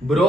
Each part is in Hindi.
ब्रो,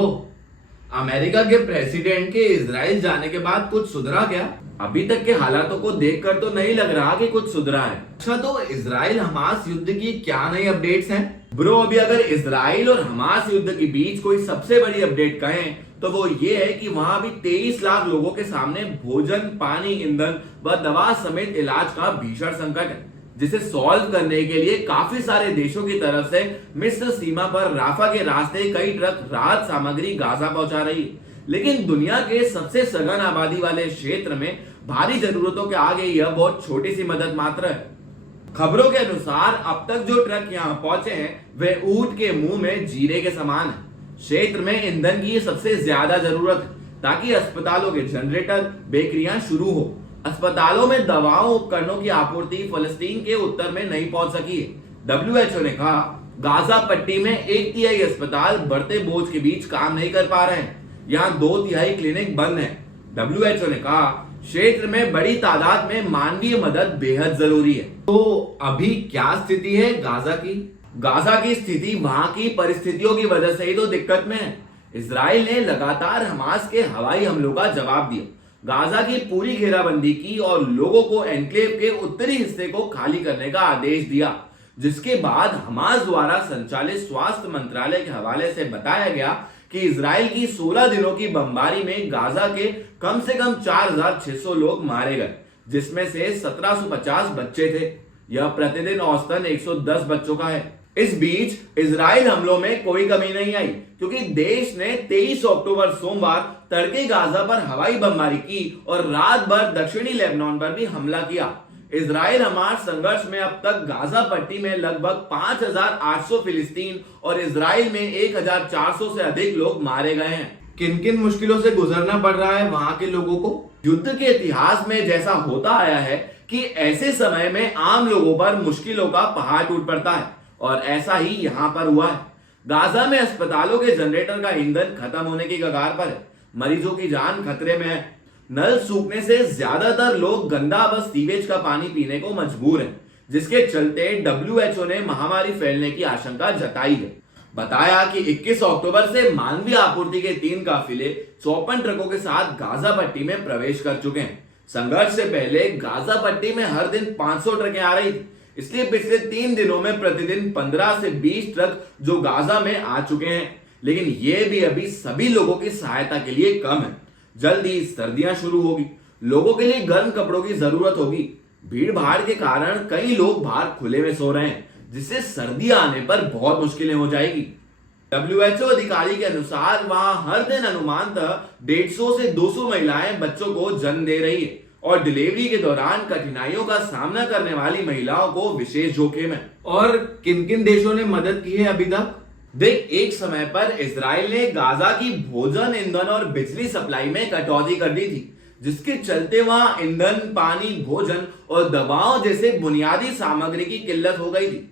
अमेरिका के प्रेसिडेंट के इजराइल जाने के बाद कुछ सुधरा क्या? अभी तक के हालातों को देखकर तो नहीं लग रहा कि कुछ सुधरा है। अच्छा, तो इजराइल हमास युद्ध की क्या नई अपडेट्स हैं? ब्रो, अभी अगर इजराइल और हमास युद्ध के बीच कोई सबसे बड़ी अपडेट कहें तो वो ये है कि वहां अभी 23 लाख लोगों के सामने भोजन, पानी, ईंधन व दवा समेत इलाज का भीषण संकट है, जिसे सॉल्व करने के लिए काफी सारे देशों की तरफ से मिस्र सीमा पर राफा के रास्ते कई ट्रक राहत सामग्री गाजा पहुंचा रही है। लेकिन दुनिया के सबसे सघन आबादी वाले क्षेत्र में भारी जरूरतों के आगे यह बहुत छोटी सी मदद मात्र है। खबरों के अनुसार अब तक जो ट्रक यहां पहुंचे हैं वे ऊंट के मुंह में जीरे के समान है। क्षेत्र में ईंधन की सबसे ज्यादा जरूरत है ताकि अस्पतालों के जनरेटर, बेकरियां शुरू हो। अस्पतालों में दवाओं, उपकरणों की आपूर्ति फलस्तीन के उत्तर में नहीं पहुंच सकी है। डब्ल्यूएचओ ने कहा गाजा पट्टी में 1/3 अस्पताल बढ़ते बोझ के बीच काम नहीं कर पा रहे हैं। यहाँ 2/3 क्लिनिक बंद है। डब्ल्यूएचओ ने कहा क्षेत्र में बड़ी तादाद में मानवीय मदद बेहद जरूरी है। तो अभी क्या स्थिति है गाजा की? गाजा की स्थिति वहां की परिस्थितियों की वजह से ही तो दिक्कत में है। इजराइल ने लगातार हमास के हवाई हमलों का जवाब दिया, गाजा की पूरी घेराबंदी की और लोगों को एनक्लेव के उत्तरी हिस्से को खाली करने का आदेश दिया, जिसके बाद हमास द्वारा संचालित स्वास्थ्य मंत्रालय के हवाले से बताया गया कि इजराइल की 16 दिनों की बमबारी में गाजा के कम से कम 4,600 लोग मारे गए, जिसमें से 1,750 बच्चे थे। यह प्रतिदिन औसतन 110 बच्चों का है। इस बीच इजराइल हमलों में कोई कमी नहीं आई, क्योंकि देश ने 23 अक्टूबर सोमवार तड़के गाजा पर हवाई बमबारी की और रात भर दक्षिणी लेबनान पर भी हमला किया। इजराइल हमास संघर्ष में अब तक गाजा पट्टी में लगभग 5,800 फिलिस्तीन और इजराइल में 1,400 से अधिक लोग मारे गए हैं। किन किन मुश्किलों से गुजरना पड़ रहा है वहां के लोगों को? युद्ध के इतिहास में जैसा होता आया है कि ऐसे समय में आम लोगों पर मुश्किलों का पहाड़ टूट पड़ता है, और ऐसा ही यहां पर हुआ है। गाजा में अस्पतालों के जनरेटर का ईंधन खत्म होने की कगार पर है। मरीजों की जान खतरे में है। नल सूखने से ज्यादातर लोग गंदा व सीवेज का पानी पीने को मजबूर हैं, जिसके चलते डब्ल्यूएचओ ने महामारी फैलने की आशंका जताई है। बताया कि 21 अक्टूबर से मानवीय आपूर्ति के 3 काफिले 54 ट्रकों के साथ गाजा पट्टी में प्रवेश कर चुके हैं। संघर्ष से पहले गाजा पट्टी में हर दिन 500 ट्रकें आ रही थी, इसलिए पिछले 3 दिनों में प्रतिदिन 15 से 20 ट्रक जो गाजा में आ चुके हैं। लेकिन ये भी अभी सभी लोगों की सहायता के लिए कम है। जल्द ही सर्दियां शुरू होगी, लोगों के लिए गर्म कपड़ों की जरूरत होगी। भीड़ भाड़ के कारण कई लोग बाहर खुले में सो रहे हैं, जिससे सर्दियां आने पर बहुत मुश्किलें हो जाएगी। डब्ल्यूएचओ अधिकारी के अनुसार वहां हर दिन अनुमानतः 150 से 200 महिलाएं बच्चों को जन्म दे रही है, और डिलीवरी के दौरान कठिनाइयों का सामना करने वाली महिलाओं को विशेष जोखिम है। और किन किन देशों ने मदद की है अभी तक? देख, एक समय पर इजराइल ने गाजा की भोजन, ईंधन और बिजली सप्लाई में कटौती कर दी थी, जिसके चलते वहां ईंधन, पानी, भोजन और दवाओं जैसे बुनियादी सामग्री की किल्लत हो गई थी।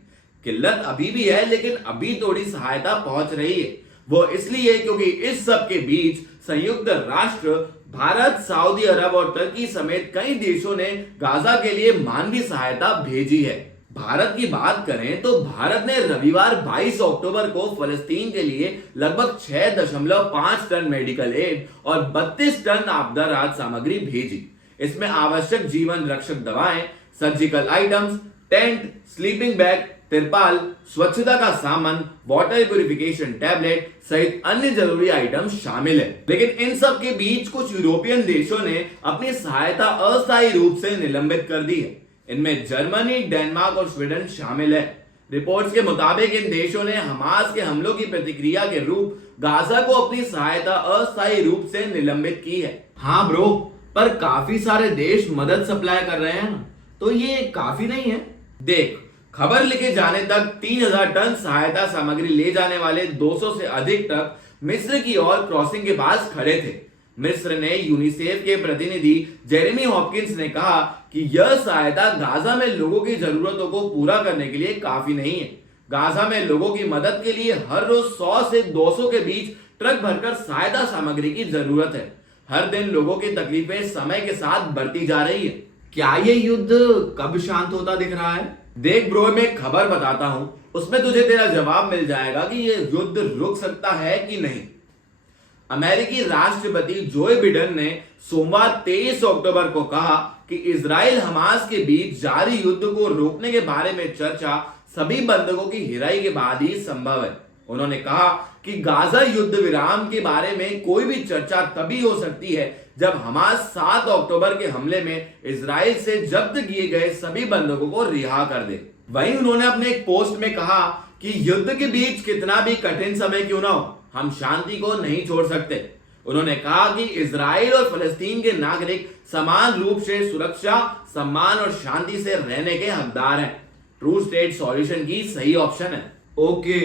किल्लत अभी भी है, लेकिन अभी थोड़ी सहायता पहुंच रही है। वो इसलिए क्योंकि इस सब के बीच संयुक्त राष्ट्र, भारत, सऊदी अरब और तुर्की समेत कई देशों ने गाजा के लिए मानवीय सहायता भेजी है। भारत की बात करें तो भारत ने रविवार 22 अक्टूबर को फलस्तीन के लिए लगभग 6.5 टन मेडिकल एड और 32 टन आपदा राहत सामग्री भेजी। इसमें आवश्यक जीवन रक्षक दवाएं, surgical items, tent, sleeping bag, तिरपाल, स्वच्छता का सामान, वाटर प्यूरिफिकेशन टैबलेट सहित अन्य जरूरी आइटम शामिल है। लेकिन इन सब के बीच कुछ यूरोपियन देशों ने अपनी सहायता अस्थायी रूप से निलंबित कर दी है। इनमें जर्मनी, डेनमार्क और स्वीडन शामिल है। रिपोर्ट्स के मुताबिक इन देशों ने हमास के हमलों की प्रतिक्रिया के रूप गाजा को अपनी सहायता अस्थायी रूप से निलंबित की है। हाँ ब्रो, पर काफी सारे देश मदद सप्लाई कर रहे हैं ना, तो ये काफी नहीं है। देख, खबर लिखे जाने तक 3,000 टन सहायता सामग्री ले जाने वाले 200 से अधिक ट्रक मिस्र की ओर क्रॉसिंग के पास खड़े थे। मिस्र ने यूनिसेफ के प्रतिनिधि जेरेमी हॉपकिंस ने कहा कि यह सहायता गाजा में लोगों की जरूरतों को पूरा करने के लिए काफी नहीं है। गाजा में लोगों की मदद के लिए हर रोज 100 से 200 के बीच ट्रक भरकर सहायता सामग्री की जरूरत है। हर दिन लोगों की तकलीफें समय के साथ बढ़ती जा रही है। क्या ये युद्ध कब शांत होता दिख रहा है? देख ब्रो, मैं एक खबर बताता हूं, उसमें तुझे तेरा जवाब मिल जाएगा कि ये युद्ध रुक सकता है कि नहीं। अमेरिकी राष्ट्रपति जो बिडेन ने सोमवार 23 अक्टूबर को कहा कि इजराइल हमास के बीच जारी युद्ध को रोकने के बारे में चर्चा सभी बंधकों की हिराई के बाद ही संभव है। उन्होंने कहा कि गाजा युद्ध विराम के बारे में कोई भी चर्चा तभी हो सकती है जब हमास 7 अक्टूबर के हमले में इजराइल से जब्त किए गए सभी बंधकों को रिहा कर दे। वहीं उन्होंने अपने एक पोस्ट में कहा कि युद्ध के बीच कितना भी कठिन समय क्यों ना हो, हम शांति को नहीं छोड़ सकते। उन्होंने कहा कि इजराइल और फलस्तीन के नागरिक समान रूप से सुरक्षा, सम्मान और शांति से रहने के हकदार हैं। टू स्टेट सॉल्यूशन की सही ऑप्शन है। ओके,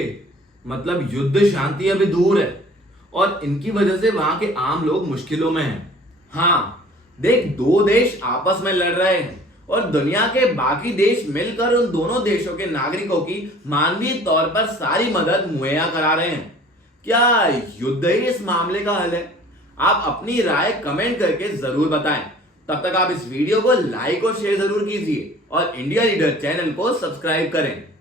मतलब युद्ध शांति अभी दूर है और इनकी वजह से वहां के आम लोग मुश्किलों में हैं। हाँ, देख, दो देश आपस में लड़ रहे हैं और दुनिया के बाकी देश मिलकर उन दोनों देशों के नागरिकों की मानवीय तौर पर सारी मदद मुहैया करा रहे हैं। क्या युद्ध ही इस मामले का हल है? आप अपनी राय कमेंट करके जरूर बताएं। तब तक आप इस वीडियो को लाइक और शेयर जरूर कीजिए और इंडिया लीडर चैनल को सब्सक्राइब करें।